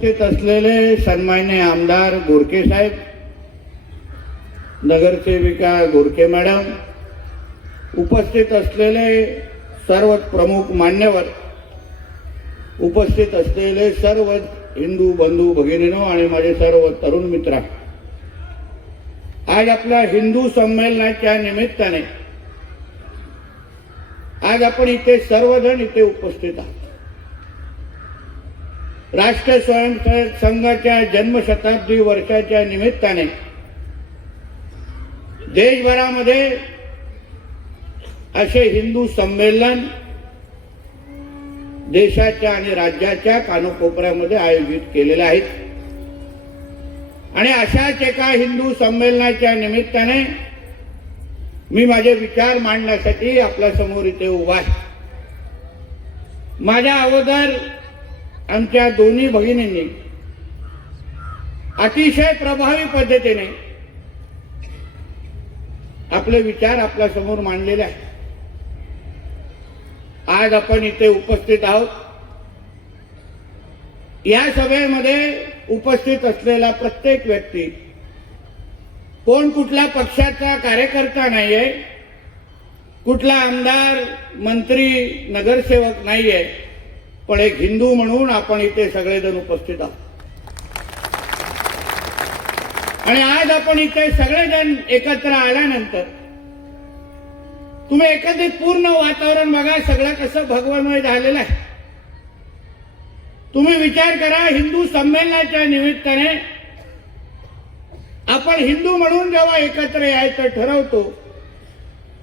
उपस्थित असलेले सन्मान्य आमदार गोरखे साहेब, नगरसेविका गोरखे मॅडम, उपस्थित असलेले सर्व प्रमुख मान्यवर, उपस्थित असलेले सर्व हिंदू बंधू भगिनींनो आणि माझे सर्व तरुण मित्र, आज आपल्या हिंदू संमेलनाच्या निमित्ताने आज आपण इथे सर्वजण इथे उपस्थित आहात. राष्ट्रीय स्वयंसेवक संघाच्या जन्मशताब्दी वर्षाच्या निमित्ताने देशभरामध्ये असे हिंदू संमेलन देशाच्या आणि राज्याच्या कानाकोपऱ्यामध्ये आयोजित केलेले आहेत. आणि अशाच एका हिंदू संमेलनाच्या निमित्ताने मी माझे विचार मांडण्यासाठी आपल्या समोर इथे उभा आहे. माझ्या अगोदर आमच्या दोन्ही भगिनींनी अतिशय प्रभावी पद्धतीने आपले विचार आपल्या समोर मांडलेले आहेत. आज आपण इथे उपस्थित आहोत. या सभेमध्ये उपस्थित असलेला प्रत्येक व्यक्ती कोण कुठल्या पक्षाचा कार्यकर्ता नाहीये, कुठला आमदार, मंत्री, नगरसेवक नाहीये, पण एक हिंदू म्हणून आपण इथे सगळेजण उपस्थित आहोत. आणि आज आपण इथे सगळेजण एकत्र आल्यानंतर तुम्ही एकत्रित पूर्ण वातावरण बघा, सगळं कसं भगवानमय झालेलं आहे. तुम्ही विचार करा, हिंदू संमेलनाच्या निमित्ताने आपण हिंदू म्हणून जेव्हा एकत्र यायचं ठरवतो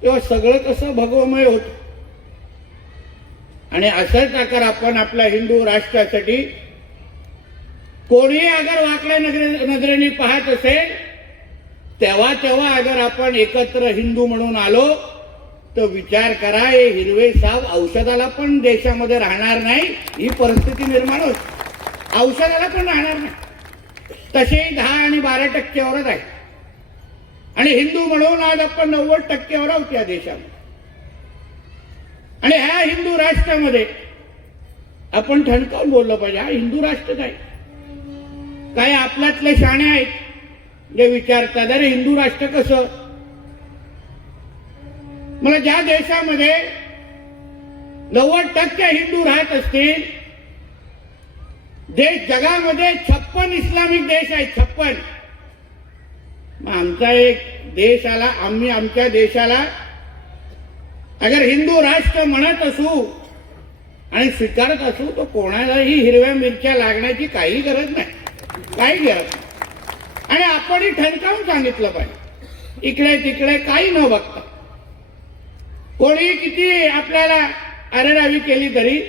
तेव्हा सगळं कसं भगवमय होतं. आणि असंच आकार आपण आपल्या हिंदू राष्ट्रासाठी कोणी अगर वाकड्या नजरेने पाहत असेल तेव्हा अगर आपण एकत्र हिंदू म्हणून आलो तर विचार करा, हे हिरवे साप औषधाला पण देशामध्ये राहणार नाही, ही परिस्थिती निर्माण होते. औषधाला पण राहणार नाही, तसेही 10 आणि 12% आहे. आणि हिंदू म्हणून आज आपण 90% आहोत या देशामध्ये. आणि ह्या हिंदू राष्ट्रामध्ये आपण ठणकावून बोललं पाहिजे, हा हिंदू राष्ट्र काय. काही आपल्यातले शाणे आहेत जे विचारतात, अरे हिंदू राष्ट्र कसं. मला ज्या देशामध्ये 90% हिंदू राहत असतील, देश जगामध्ये 56 इस्लामिक देश आहेत, 56. आमचा एक देश आला, आम्ही आमच्या देशाला अगर हिंदू राष्ट्र म्हणत असू आणि स्वीकारत असू तर कोणालाही हिरव्या मिरच्या लागण्याची काही गरज नाही, काही गरज नाही. आणि आपणही ठणकावून सांगितलं पाहिजे, इकडे तिकडे काही न बघता. कोणी किती आपल्याला अरेरावी केली तरी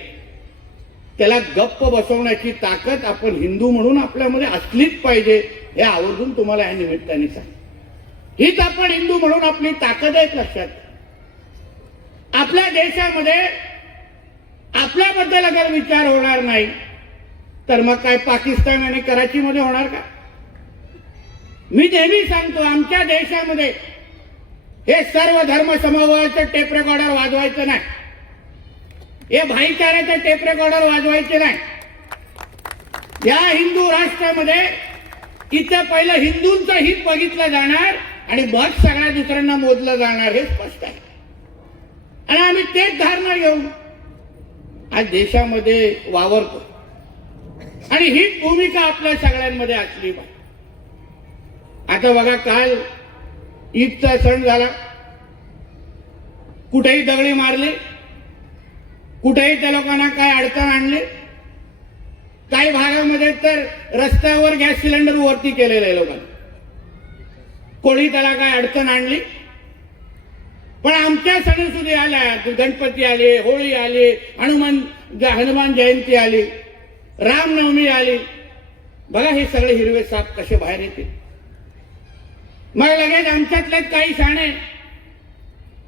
त्याला गप्प बसवण्याची ताकद आपण हिंदू म्हणून आपल्यामध्ये असलीच पाहिजे, हे आवर्जून तुम्हाला या निमित्ताने सांग. हीच आपण हिंदू म्हणून आपली ताकद आहे. लक्षात, आपल्या देशामध्ये आपल्याबद्दल अगर विचार होणार नाही तर मग काय पाकिस्तान आणि कराचीमध्ये होणार का. मी नेहमी सांगतो, आमच्या देशामध्ये हे सर्व धर्म समभावाचं टेप रेकॉर्डर वाजवायचं नाही, हे भाईचाऱ्याचं टेप रेकॉर्डर वाजवायचे नाही. या हिंदू राष्ट्रामध्ये इथं पहिलं हिंदूंचं हित बघितलं जाणार आणि मग सगळ्या दुसऱ्यांना मोजलं जाणार, हे स्पष्ट आहे. आणि आम्ही तेच धारणा घेऊन आज देशामध्ये वावरतो. आणि हीच भूमिका आपल्या सगळ्यांमध्ये असली पाहिजे. आता बघा, काल ईदचा सण झाला, कुठेही दगडी मारली, कुठेही त्या लोकांना काय अडचण आणली. काही भागामध्ये तर रस्त्यावर गॅस सिलेंडर वरती केलेलं आहे लोकांनी, कोणी त्याला काय अडचण आणली. पण आमच्या सणासुदी आल्या, गणपती आले, होळी आली, हनुमान जयंती आली, रामनवमी आली. बघा हे सगळे हिरवे साप कसे बाहेर येतील. मग लगेच आमच्यातले काही शाणे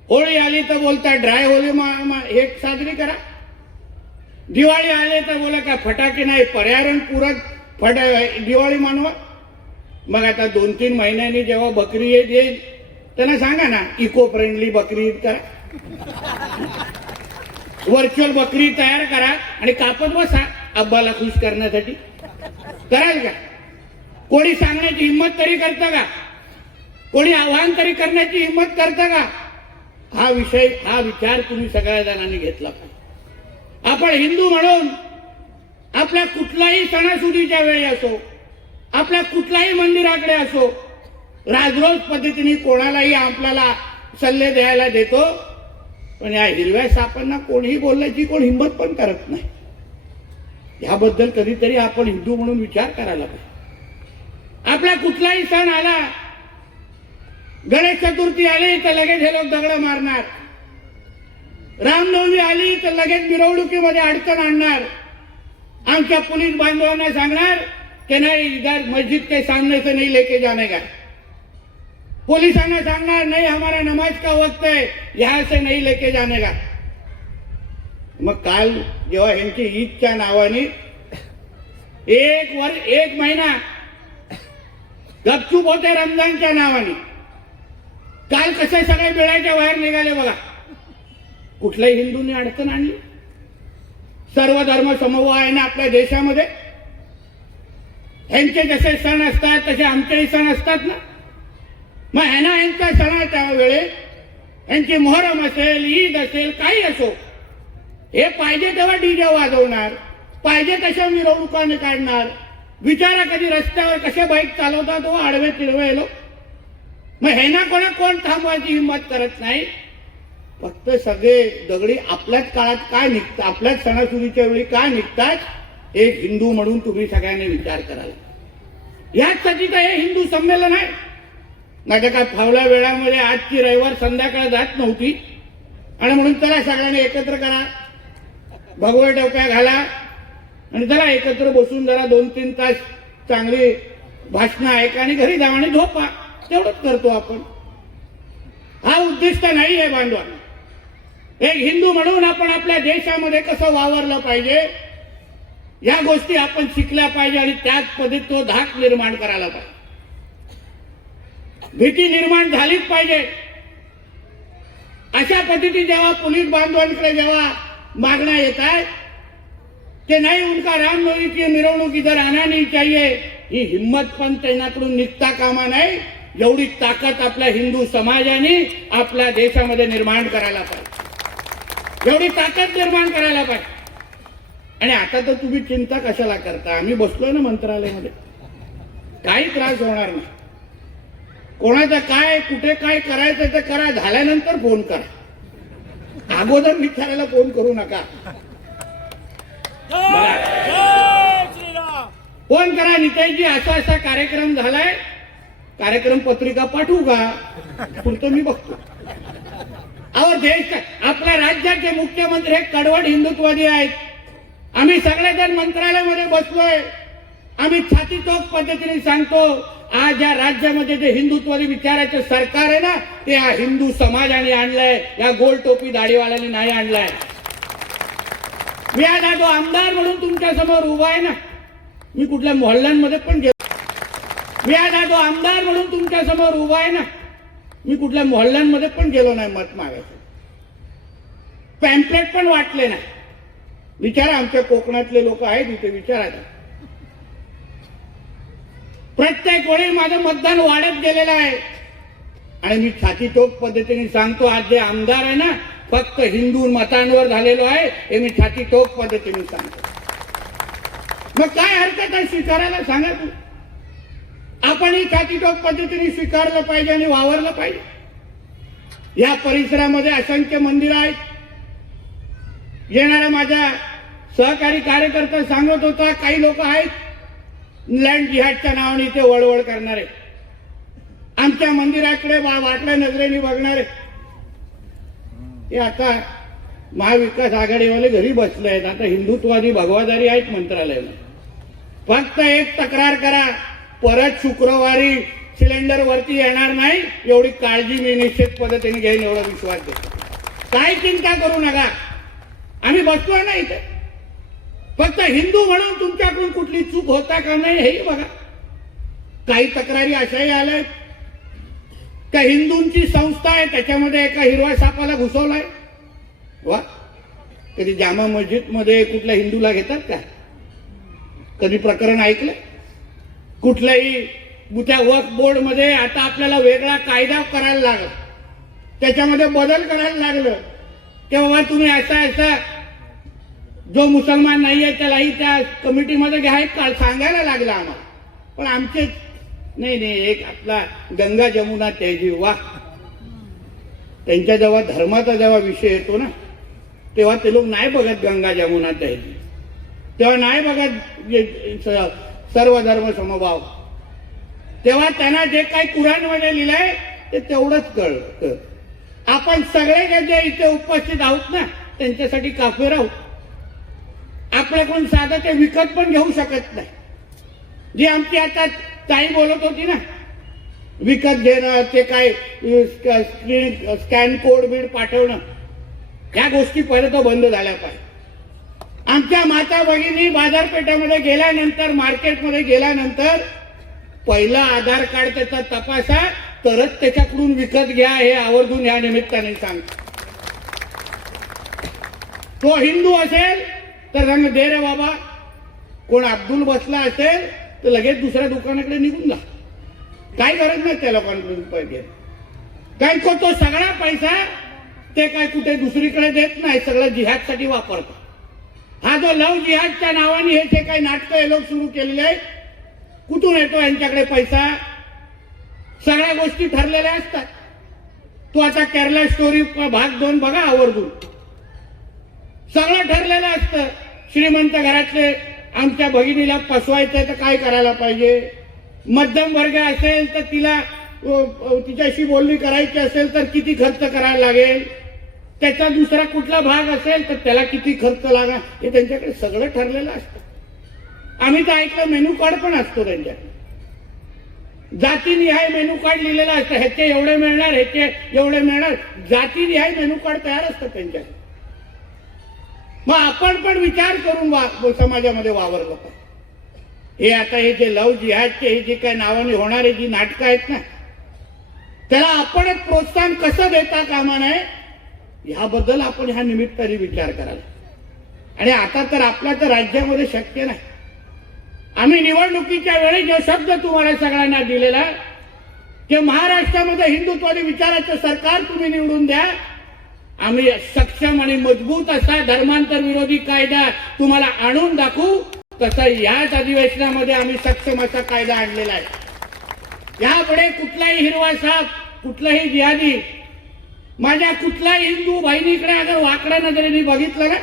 होळी आली तर बोलतात ड्राय होळी हे साजरी करा. दिवाळी आले तर बोला का फटाके नाही, पर्यावरणपूरक दिवाळी मानवा. मग आता 2-3 महिन्यांनी जेव्हा बकरी ईद येईल त्यांना सांगा ना, इको फ्रेंडली बकरी ईद करा, व्हर्च्युअल बकरी तयार करा आणि कापत बसा अब्बाला खुश करण्यासाठी. कराल का? कोणी सांगण्याची हिंमत तरी करतं का? कोणी आव्हान तरी करण्याची हिंमत करतं का? हा विचार तुम्ही सगळ्या जणांनी घेतला पाहिजे. आपण हिंदू म्हणून आपल्या कुठल्याही सणासुदीच्या वेळी असो, आपल्या कुठल्याही मंदिराकडे असो, राजरोज पद्धतीने कोणालाही आपल्याला सल्ले द्यायला देतो. पण या हिरव्या सापांना कोणीही बोलण्याची कोण हिंमत पण करत नाही. याबद्दल कधीतरी आपण हिंदू म्हणून विचार करायला पाहिजे. आपला कुठलाही सण आला, गणेश चतुर्थी आली तर लगेच हे लोक दगड मारणार, रामनवमी आली तर लगेच मिरवणुकीमध्ये अडचण आणणार, आमच्या पोलीस बांधवांना सांगणार की नाही इधर मस्जिद के सामने से नहीं लेके जाने का, पोलिसांना सांगणार नाही हमारा नमाज का वक्त है यहां से नहीं लेके जाने का. मग काल जेव्हा यांची ईदच्या नावाने एक महिना गपचूप होते रमजानच्या नावाने, काल कसे सगळे बिळाच्या बाहेर निघाले बघा. कुठल्याही हिंदूंनी अडचण आणली? सर्व धर्म समूह आहे ना आपल्या देशामध्ये. यांचे जसे सण असतात तसे आमचेही सण असतात ना. मग ह्यांना यांच्या सणाच्या वेळेस यांची मोहरम असेल, ईद असेल, काही असो, हे पाहिजे तेव्हा डीजे वाजवणार, पाहिजे तशा मिरवणुकाने काढणार. विचारा कधी रस्त्यावर कसे बाईक चालवतात तो आडवे तिडवे लोक. मग ह्यांना कोण थांबवायची हिंमत करत नाही. फक्त सगळे दगडी आपल्याच काळात काय निघतात, आपल्याच सणासुदीच्या वेळी काय निघतात, एक हिंदू म्हणून तुम्ही सगळ्यांनी विचार कराल. याचसाठी तर हे हिंदू संमेलन आहे. नाही तर काय फावल्या वेळामध्ये आजची रविवार संध्याकाळ जात नव्हती आणि म्हणून त्याला सगळ्यांनी एकत्र करा, भगवे टोप्या घाला आणि त्याला एकत्र बसून जरा 2-3 तास चांगली भाषणं ऐका आणि घरी जावा आणि झोपा. तेवढंच करतो आपण. हा उद्दिष्ट नाही आहे बांधवा. एक हिंदू म्हणून आपण आपल्या देशामध्ये कसं वावरलं पाहिजे या गोष्टी आपण शिकल्या पाहिजे आणि त्याच पद्धतीत तो धाक निर्माण करायला पाहिजे. भीती निर्माण झालीच पाहिजे. अशा पद्धती जेव्हा पोलीस बांधवांकडे जेव्हा मागण्या येतात की नाही उनका रामनवमी की मिरवणूक इधर आना नहीं चाहिए, ही हिम्मत पण त्यांच्याकडून निघता कामा नाही. एवढी ताकद आपल्या हिंदू समाजाने आपल्या देशामध्ये निर्माण करायला पाहिजे. एवढी ताकद निर्माण करायला पाहिजे. आणि आता तर तुम्ही चिंता कशाला करता? आम्ही बसलोय ना मंत्रालयामध्ये, काही त्रास होणार नाही. कोणाचं काय कुठे काय करायचं ते करा, झाल्यानंतर फोन करा, अगोदर विचारायला फोन करू नका. फोन करा, निताईजी असा असा कार्यक्रम झालाय, कार्यक्रम पत्रिका पाठवू का? पुढचं मी बघतो. अहो देश, आपल्या राज्याचे मुख्यमंत्री हे कडवट हिंदुत्ववादी आहेत. आम्ही सगळेजण मंत्रालयामध्ये बसलोय. आम्ही छातीतोड पद्धतीने सांगतो, आज या राज्यामध्ये जे हिंदुत्ववादी विचाराचे सरकार आहे ना, ते या हिंदू समाजाने आणलंय, या गोल टोपी दाढीवाल्यांनी नाही आणलंय. मी आज जो आमदार म्हणून तुमच्या समोर उभा आहे ना, मी कुठल्या मोहल्ल्यांमध्ये पण गेलो. मी आज जो आमदार म्हणून तुमच्या समोर उभा आहे ना, मी कुठल्या मोहल्ल्यांमध्ये पण गेलो नाही मत मागायचं. पॅम्पलेट पण वाटले नाही. विचारा, आमच्या कोकणातले लोक आहेत इथे, विचारायला. प्रत्येक वेळी माझं मतदान वाढत गेलेलं आहे आणि मी छातीतोड पद्धतीने सांगतो, आज जे आमदार आहे ना, फक्त हिंदू मतांवर झालेलो आहे, हे मी छातीतोड पद्धतीने सांगतो. मग काय हरकत आहे स्वीकारायला? सांगा तू. आपण ही छातीतोड पद्धतीने स्वीकारलं पाहिजे आणि वावरलं पाहिजे. या परिसरामध्ये असंख्य मंदिर आहेत. येणाऱ्या माझ्या सहकारी कार्यकर्ता सांगत होता, काही लोक आहेत लँड जिहादच्या नावाने इथे वळवळ करणारे, आमच्या मंदिराकडे वाटल्या नजरेने बघणारे. हे आता महाविकास आघाडीवाले घरी बसले आहेत. आता हिंदुत्ववादी भगवादारी आहेत मंत्रालयामध्ये. फक्त एक तक्रार करा, परत शुक्रवारी सिलेंडर वरती येणार नाही, एवढी काळजी मी निश्चित पद्धतीने घेईन, एवढा विश्वास देतो. काही चिंता करू नका. आम्ही बसलोय ना इथे. फक्त हिंदू म्हणून तुमच्याकडून कुठली चूक होता का नाही हेही बघा. काही तक्रारी अशाही आल्या का हिंदूंची संस्था आहे, त्याच्यामध्ये एका हिरव्या सापाला घुसवलाय. वा, कधी जामा मस्जिद मध्ये कुठल्या हिंदूला घेतात का? कधी प्रकरण ऐकलं? कुठल्याही त्या वक्फ बोर्डमध्ये आता आपल्याला वेगळा कायदा करायला लागला, त्याच्यामध्ये बदल करायला लागलं की बाबा तुम्ही असा जो मुसलमान नाही आहे त्यालाही त्या कमिटीमध्ये घ्या, काल सांगायला लागला आम्हाला. पण आमचे नाही एक आपला गंगा जमुना तेजी वा, त्यांच्या जेव्हा धर्माचा जेव्हा विषय येतो ना तेव्हा ते लोक नाही बघत गंगा जमुना तेजी, तेव्हा नाही बघत सर्व धर्म समभाव, तेव्हा त्यांना जे काही कुराणमध्ये लिहिलंय ते तेवढंच कळतं. आपण सगळे जे इथे उपस्थित आहोत ना त्यांच्यासाठी काफिर आहोत. आपल्याकडून साधं ते विकत पण घेऊ शकत नाही. जी आमची आता ताई बोलत होती ना, विकत घेणं, ते काय स्कॅन कोड बीड पाठवणं, या गोष्टी पहिले तर बंद झाल्या पाहिजे. आमच्या माता भगिनी बाजारपेठामध्ये गेल्यानंतर, मार्केटमध्ये गेल्यानंतर पहिलं आधार कार्ड त्याचा तपासा, तरच त्याच्याकडून विकत घ्या, हे आवर्जून या निमित्ताने सांगतो. तो हिंदू असेल तर सांग दे रे बाबा, कोण अब्दुल बसला असेल तर लगेच दुसऱ्या दुकानाकडे निघून जा, काय गरज नाही त्या लोकांकडून पैसे. काय तो सगळा पैसा ते काय कुठे दुसरीकडे देत नाही, सगळं जिहादसाठी वापरतो. हा जो लव जिहादच्या नावाने हे जे काही नाटकं हे लोक सुरू केलेले आहेत, कुठून येतो यांच्याकडे पैसा? सगळ्या गोष्टी ठरलेल्या असतात. तो आता केरला स्टोरी भाग 2 बघा आवर्जून, सगळं ठरलेलं असतं. श्रीमंत घरातले आमच्या भगिनीला फसवायचंय तर काय करायला पाहिजे, मध्यम वर्ग असेल तर तिला तिच्याशी बोलणी करायची असेल तर किती खर्च करायला लागेल, त्याचा दुसरा कुठला भाग असेल तर त्याला किती खर्च लागणार, हे त्यांच्याकडे सगळं ठरलेलं असतं. आम्ही तर ऐकलं मेनू कार्ड पण असतो त्यांच्याकडे, जातीनिहाय मेनू कार्ड लिहिलेलं असतं, ह्याचे एवढे मिळणार, ह्याचे एवढे मिळणार, जातीनिहाय मेनू कार्ड तयार असतं त्यांच्याकडे. मग आपण पण विचार करून समाजामध्ये वावरलं पाहिजे. हे आता हे जे लव जिहादचे हे जे काय नावाने होणारे जी नाटकं आहेत ना, त्याला आपणच प्रोत्साहन कसं देता कामा नये याबद्दल आपण ह्या निमित्ताने विचार करायला. आणि आता तर आपल्या तर राज्यामध्ये शक्य नाही. आम्ही निवडणुकीच्या वेळी जो शब्द तुम्हाला सगळ्यांना दिलेला की महाराष्ट्रामध्ये हिंदुत्वादी विचाराचं सरकार तुम्ही निवडून द्या, आम्ही सक्षम आणि मजबूत असा धर्मांतर विरोधी कायदा तुम्हाला आणून दाखवू. तसं याच अधिवेशनामध्ये आम्ही सक्षम असा कायदा आणलेला आहे. यापुढे कुठलाही हिरवा साप, कुठलाही जिहादी माझ्या कुठल्याही हिंदू बहिणीकडे अगर वाकड्या नजरेने बघितलं ना,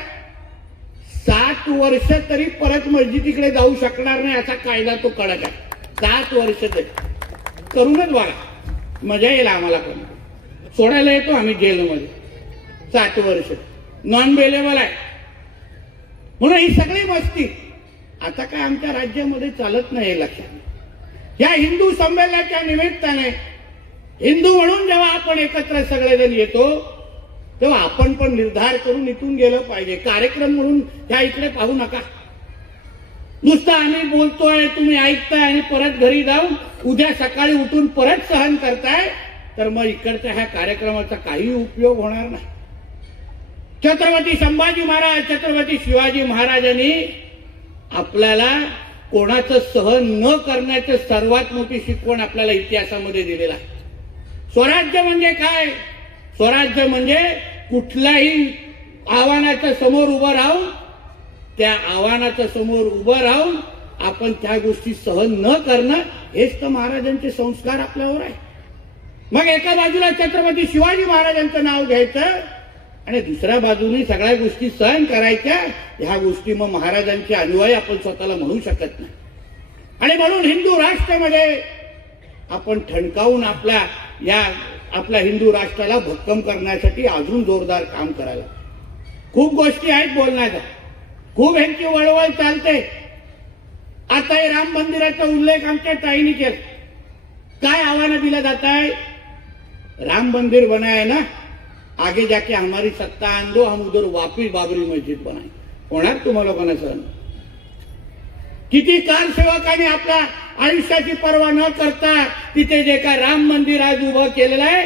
7 वर्ष तरी परत मस्जिदीकडे जाऊ शकणार नाही असा कायदा तो कडक आहे. 7 वर्ष तरी करूनच बघा, मजा येईल आम्हाला. पण सोडायला येतो आम्ही जेलमध्ये 7 वर्ष, नॉन बेलेबल आहे म्हणून ही सगळी मस्ती आता काय आमच्या राज्यामध्ये चालत नाही. हे लक्षात. या हिंदू संमेलनाच्या निमित्ताने हिंदू म्हणून जेव्हा आपण एकत्र सगळेजण येतो तेव्हा आपण पण निर्धार करून इथून गेलं पाहिजे. कार्यक्रम म्हणून ह्या इकडे पाहू नका. नुसतं आम्ही बोलतोय, तुम्ही ऐकताय आणि परत घरी जाऊन उद्या सकाळी उठून परत सहन करताय, तर मग इकडच्या ह्या कार्यक्रमाचा काही उपयोग होणार नाही. छत्रपती संभाजी महाराज, छत्रपती शिवाजी महाराजांनी आपल्याला कोणाचं सहन न करण्याचं सर्वात मोठी शिकवण आपल्याला इतिहासामध्ये दिलेला आहे. स्वराज्य म्हणजे काय? स्वराज्य म्हणजे कुठल्याही आव्हानाच्या समोर उभं राहून, त्या आव्हानाच्या समोर उभं राहून आपण त्या गोष्टी सहन न करणं, हेच तर महाराजांचे संस्कार आपल्यावर आहे. मग एका बाजूला छत्रपती शिवाजी महाराजांचं नाव घ्यायचं आणि दुसऱ्या बाजूने सगळ्या गोष्टी सहन करायच्या. ह्या गोष्टी मग महाराजांचे अनुयायी आपण स्वतःला म्हणू शकत नाही. आणि म्हणून हिंदू राष्ट्रामध्ये आपण ठणकावून आपल्या हिंदू राष्ट्राला भक्कम करण्यासाठी अजून जोरदार काम करायला. खूप गोष्टी आहेत बोलण्याच्या, खूप ह्यांची वळवळ चालते. आता हे राम मंदिराचा उल्लेख आमच्या ताईने केला. काय आव्हान दिलं जात आहे? राम मंदिर बनाए ना, आगे जाके हमारी सत्ता आन दो, हम उधर वापिस बाबरी मस्जिद बनाए. होणार तुम्हाला लोकांना सहन? किती कारसेवकांनी आपल्या आयुष्याची पर्वा न करता तिथे जे काय राम मंदिर आज उभं केलेलं आहे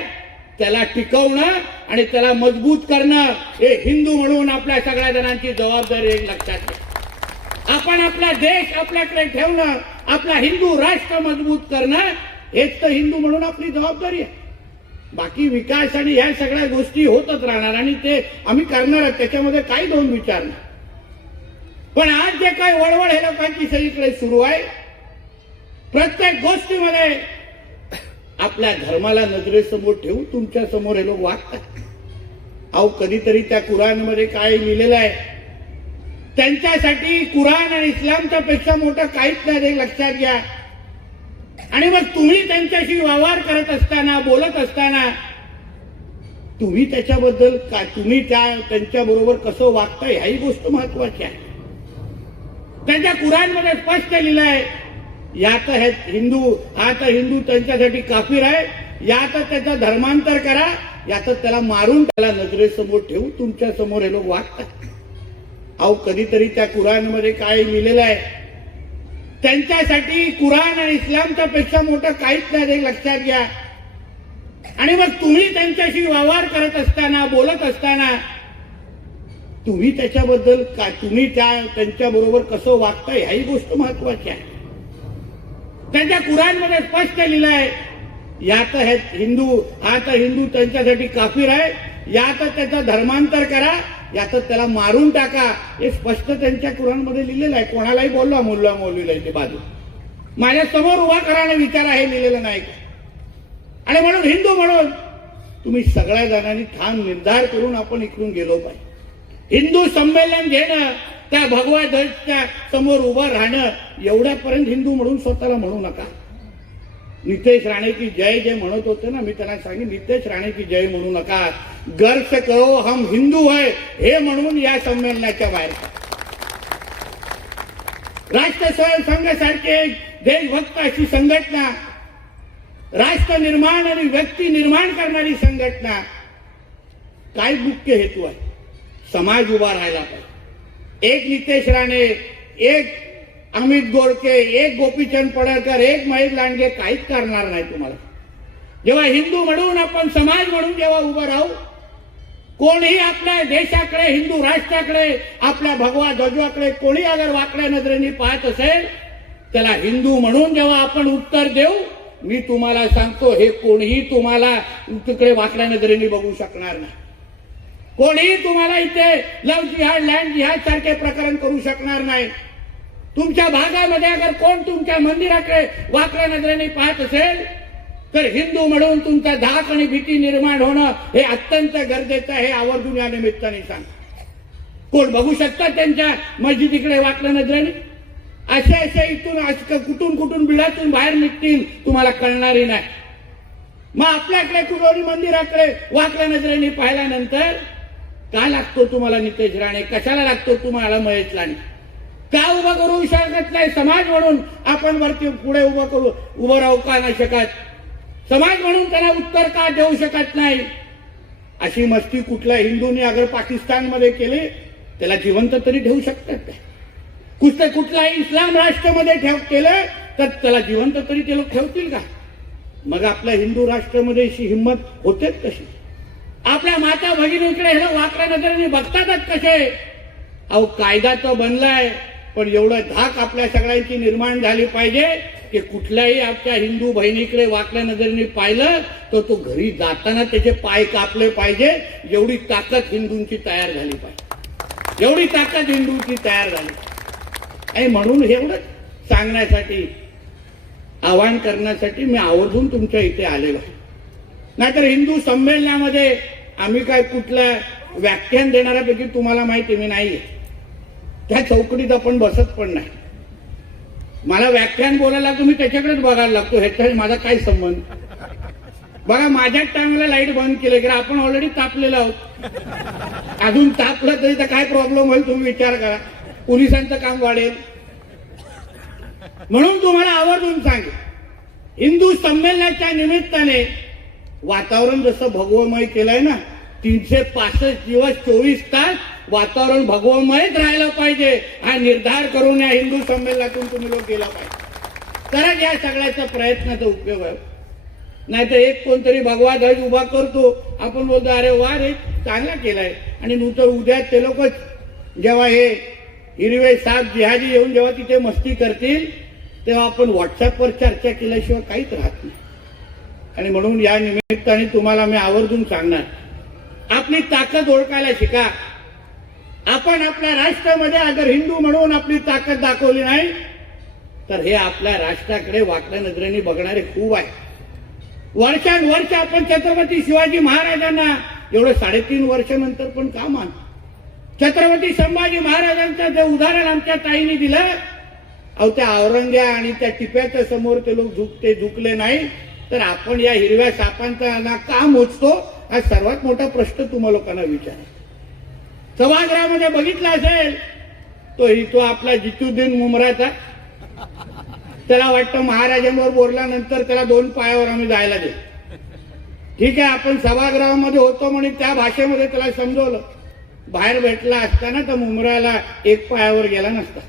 त्याला टिकवणं आणि त्याला मजबूत करणं हे हिंदू म्हणून आपल्या सगळ्या जणांची जबाबदारी लक्षात घ्या. आपण आपला देश आपल्याकडे ठेवणं आपला हिंदू राष्ट्र मजबूत करणं हेच तर हिंदू म्हणून आपली जबाबदारी आहे. बाकी विकास आणि ह्या सगळ्या गोष्टी होतच राहणार आणि ते आम्ही करणार आहोत, त्याच्यामध्ये काही दोन विचार नाही. पण आज जे काही वळवळ हे लोकांची सगळीकडे सुरू आहे, प्रत्येक गोष्टीमध्ये आपल्या धर्माला नजरेसमोर ठेवून तुमच्या समोर हे लोक वागतात. अहो कधीतरी त्या कुराणमध्ये काय लिहिलेलं आहे, त्यांच्यासाठी कुराण आणि इस्लामच्या पेक्षा मोठं काहीच नाही हे लक्षात घ्या. आणि मग तुम्ही त्यांच्याशी व्यवहार करत असताना, बोलत असताना तुम्ही त्याच्याबद्दल काय, तुम्ही त्यांच्या बरोबर कसं वागता ह्याही गोष्ट महत्वाची आहे. त्यांच्या कुराणमध्ये स्पष्ट लिहिलं आहे, या तर हिंदू त्यांच्यासाठी काफिर आहे, या तर त्याचं धर्मांतर करा, या तर त्याला मारून त्याला नजरेसमोर ठेवून तुमच्या समोर हे लोक वागतात. अहो कधीतरी त्या कुराणमध्ये काय लिहिलेलं आहे, त्यांच्यासाठी कुराण आणि इस्लामच्या पेक्षा मोठं काहीच नाही हे लक्षात घ्या. आणि मग तुम्ही त्यांच्याशी व्यवहार करत असताना, बोलत असताना तुम्ही त्याच्याबद्दल काय, तुम्ही त्यांच्या बरोबर कसं वागता ह्याही गोष्ट महत्वाची आहे. त्यांच्या कुराणमध्ये स्पष्ट लिहिलं आहे, या तर हिंदू त्यांच्यासाठी काफिर आहे, या तर त्याचं धर्मांतर करा, या तर त्याला मारून टाका. हे स्पष्ट त्यांच्या कुराणमध्ये लिहिलेलं आहे. कोणालाही बोलला मुल्ला मौलवीला इथे बाजू माझ्या समोर उभा करायला विचारा, हे लिहिलेलं नाही. आणि म्हणून हिंदू म्हणून तुम्ही सगळ्या जणांनी ठाम निर्धार करून आपण इकडून गेलो पाहिजे. हिंदू संमेलन घेणं, त्या भगवा ध्वजच्या समोर उभं राहणं, एवढ्यापर्यंत हिंदू म्हणून स्वतःला म्हणू नका. नितेश राणे की जय जे म्हणत होते ना, मी त्यांना सांगेन नितेश राणे की जय म्हणू नका, गर्व करो हम हिंदू है हे म्हणून या संमेलनाच्या बाहेर. राष्ट्र स्वयंसंघ सारखे देशभक्त अशी संघटना, राष्ट्र निर्माण आणि व्यक्ती निर्माण करणारी संघटना, काय मुख्य हेतू आहे, समाज उभा राहायला पाहिजे. एक नितेश राणे, एक अमित गोडके, एक गोपीचंद पडळकर, एक महेश लांडगे काहीच करणार नाही तुम्हाला. जेव्हा हिंदू म्हणून आपण समाज म्हणून जेव्हा उभं राहू, कोणी आपल्या देशाकडे, हिंदू राष्ट्राकडे, आपल्या भगवा ध्वजाकडे कोणी अगर वाकड्या नजरेने पाहत असेल, त्याला हिंदू म्हणून जेव्हा आपण उत्तर देऊ, मी तुम्हाला सांगतो हे कोणीही तुम्हाला तिकडे वाकड्या नजरेने बघू शकणार नाही. कोणीही तुम्हाला इथे लव्ह जिहाद, लँड जिहाद सारखे प्रकरण करू शकणार नाही. तुमच्या भागामध्ये अगर कोण तुमच्या मंदिराकडे वाकड्या नजरेने पाहत असेल, तर हिंदू म्हणून तुमचा धाक आणि भीती निर्माण होणं हे अत्यंत गरजेचं आहे. हे आवर्जून या निमित्ताने सांग. कोण बघू शकतात त्यांच्या मस्जिदीकडे वाकड्या नजरेने? असे इथून कुठून बिळातून बाहेर निघतील तुम्हाला कळणारही नाही. मग आपल्याकडे कुठोरी मंदिराकडे वाकड्या नजरेने पाहिल्यानंतर का लागतो तुम्हाला नितेश राणे, कशाला लागतो तुम्हाला महेश लांडगे? का उभं करू शकत नाही? समाज म्हणून आपण वरती पुढे उभं राहू का नाही शकत? समाज म्हणून त्यांना उत्तर का देऊ शकत नाही? अशी मस्ती कुठल्या हिंदूंनी अगर पाकिस्तानमध्ये केली, त्याला जिवंत तरी ठेवू शकतात का? कुठलाही इस्लाम राष्ट्रामध्ये केलं तर त्याला जिवंत तरी ते लोक ठेवतील का? मग आपल्या हिंदू राष्ट्रामध्ये अशी हिंमत होतेच कशी? आपल्या माता भगिनीकडे वाकड्या नजरेने बघतातच कसे? अहो कायदा तर बनलाय, पण एवढं धाक आपल्या सगळ्यांची निर्माण झाली पाहिजे की कुठल्याही आपल्या हिंदू बहिणीकडे वाकड्या नजरेने पाहिलं तर तो घरी जाताना त्याचे पाय कापले पाहिजे. एवढी ताकद हिंदूंची तयार झाली पाहिजे, एवढी ताकद हिंदूंची तयार झाली. आणि म्हणून एवढंच सांगण्यासाठी, आवाहन करण्यासाठी मी आवर्जून तुमच्या इथे आलेलो आहे. नाहीतर हिंदू संमेलनामध्ये आम्ही काय कुठलं व्याख्यान देणाऱ्यापैकी तुम्हाला माहिती मी नाही, त्या चौकटीत आपण बसत पण नाही. मला व्याख्यान बोलायला तुम्ही त्याच्याकडेच बघायला लागतो, ह्याच्या माझा काय संबंध? बघा माझ्याच टाइमला लाईट बंद केले की आपण ऑलरेडी तापलेलो आहोत. अजून तापलं तरी तर काय प्रॉब्लेम होईल तुम्ही विचार करा, पोलिसांचं काम वाढेल. म्हणून तुम्हाला आवर्जून सांगेन, हिंदू संमेलनाच्या निमित्ताने वातावरण जसं भगवमय केलंय ना, 365 दिवस 24 तास वातावरण भगवमयच राहायला पाहिजे. हा निर्धार करून या हिंदू संमेलनातून तुम्ही लोक गेला पाहिजे, तरच या सगळ्याचा प्रयत्नाचा उपयोग आहे. नाहीतर एक कोणतरी भगवा ध्वज उभा करतो, आपण बोलतो अरे वा रे चांगला केलाय, आणि नंतर उद्या ते लोकच जेव्हा हे हिरवे साप जिहादी येऊन जेव्हा तिथे मस्ती करतील, तेव्हा आपण व्हॉट्सअपवर चर्चा केल्याशिवाय काहीच राहत नाही. आणि म्हणून या निमित्ताने तुम्हाला मी आवर्जून सांगणार, आपली ताकद ओळखायला शिका. आपण आपल्या राष्ट्रामध्ये अगर हिंदू म्हणून आपली ताकद दाखवली नाही तर हे आपल्या राष्ट्राकडे वाकड्या नजरेने बघणारे खूप आहे. वर्षानुवर्ष आपण छत्रपती शिवाजी महाराजांना एवढं 3.5 वर्षानंतर पण का मानतो? छत्रपती संभाजी महाराजांचं जे उदाहरण आमच्या ताईने दिलं, अहो त्या औरंग्या आणि त्या टिप्याच्या समोर ते लोक झुकले नाही, तर आपण या हिरव्या सापांचा का मोजतो? हा सर्वात मोठा प्रश्न तुम्हा लोकांना विचार. सभागृहामध्ये बघितला असेल तो आपला जितुद्दीन मुमराचा, त्याला वाटतं महाराजांवर बोलल्यानंतर त्याला 2 पायावर आम्ही जायला दे. ठीक आहे, आपण सभागृहामध्ये होतो म्हणून त्या भाषेमध्ये त्याला समजवलं. बाहेर भेटला असताना तर मुमराला 1 पायावर गेला नसता.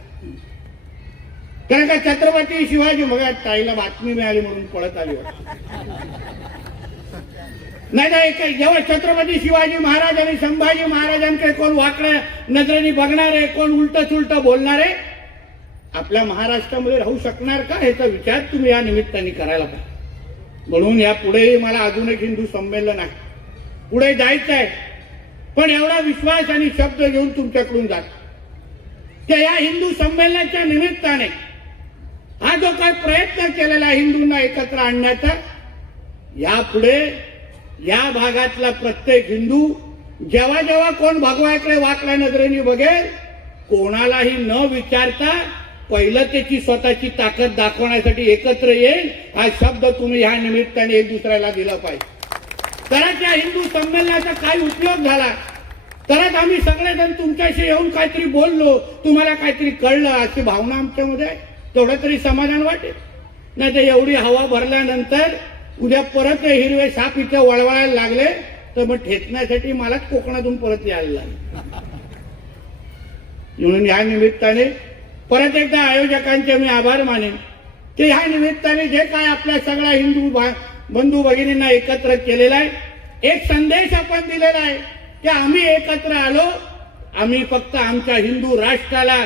कारण का छत्रपती शिवाजी, बघा ताईला बातमी मिळाली म्हणून पळत आली नाही. जेव्हा छत्रपती शिवाजी महाराज आणि संभाजी महाराजांकडे कोण वाकड्या नजरेने बघणारे, कोण उलट सुलट बोलणारे आपल्या महाराष्ट्रामध्ये राहू शकणार का, ह्याचा विचार तुम्ही या निमित्ताने करायला पाहिजे. म्हणून या पुढेही मला अजून एक हिंदू संमेलन आहे, पुढे जायचं आहे. पण एवढा विश्वास आणि शब्द घेऊन तुमच्याकडून जात की या हिंदू संमेलनाच्या निमित्ताने हा जो काय प्रयत्न केलेला हिंदूंना एकत्र आणण्याचा, यापुढे या भागातला प्रत्येक हिंदू जेव्हा जेव्हा कोण भगवाकडे वाकड्या नजरेने बघेल, कोणालाही न विचारता पहिलं त्याची स्वतःची ताकद दाखवण्यासाठी एकत्र येईल. हा शब्द तुम्ही ह्या निमित्ताने एक दुसऱ्याला दिला पाहिजे. तरच या हिंदू संमेलनाचा काही उपयोग झाला, तरच आम्ही सगळेजण तुमच्याशी येऊन काहीतरी बोललो, तुम्हाला काहीतरी कळलं अशी भावना आमच्यामध्ये आहे. तेवढं तरी समाधान वाटेल. नाही तर एवढी हवा भरल्यानंतर उद्या परत हिरवे साप इथे वळवायला लागले तर मग ठेचण्यासाठी मलाच कोकणातून परत यायला लागले. म्हणून या निमित्ताने परत एकदा आयोजकांचे मी आभार मानेन की ह्या निमित्ताने जे काय आपल्या सगळ्या हिंदू बंधू भगिनींना एकत्र केलेला आहे, एक संदेश आपण दिलेला आहे की आम्ही एकत्र आलो, आम्ही फक्त आमच्या हिंदू राष्ट्राला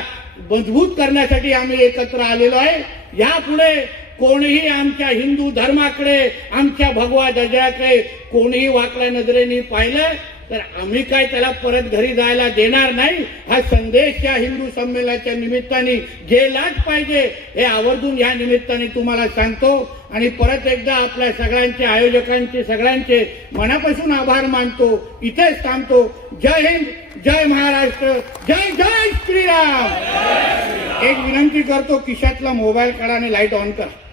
मजबूत करण्यासाठी आम्ही एकत्र आलेलो आहे. यापुढे कोणीही आमच्या हिंदू धर्माकडे, आमच्या भगवा ध्वजाकडे कोणीही वाकड्या नजरेने पाहिलं तर आम्ही काय त्याला परत घरी जायला देणार नाही. हा संदेश या हिंदू संमेलनाच्या निमित्ताने गेलाच पाहिजे, हे आवर्जून या निमित्ताने तुम्हाला सांगतो. आणि परत एकदा आपल्या सगळ्यांचे, आयोजकांचे सगळ्यांचे मनापासून आभार मानतो. इथेच थांबतो. जय हिंद, जय महाराष्ट्र, जय जय श्रीराम. एक विनंती करतो, खिशातला मोबाईल काढा आणि लाईट ऑन करा.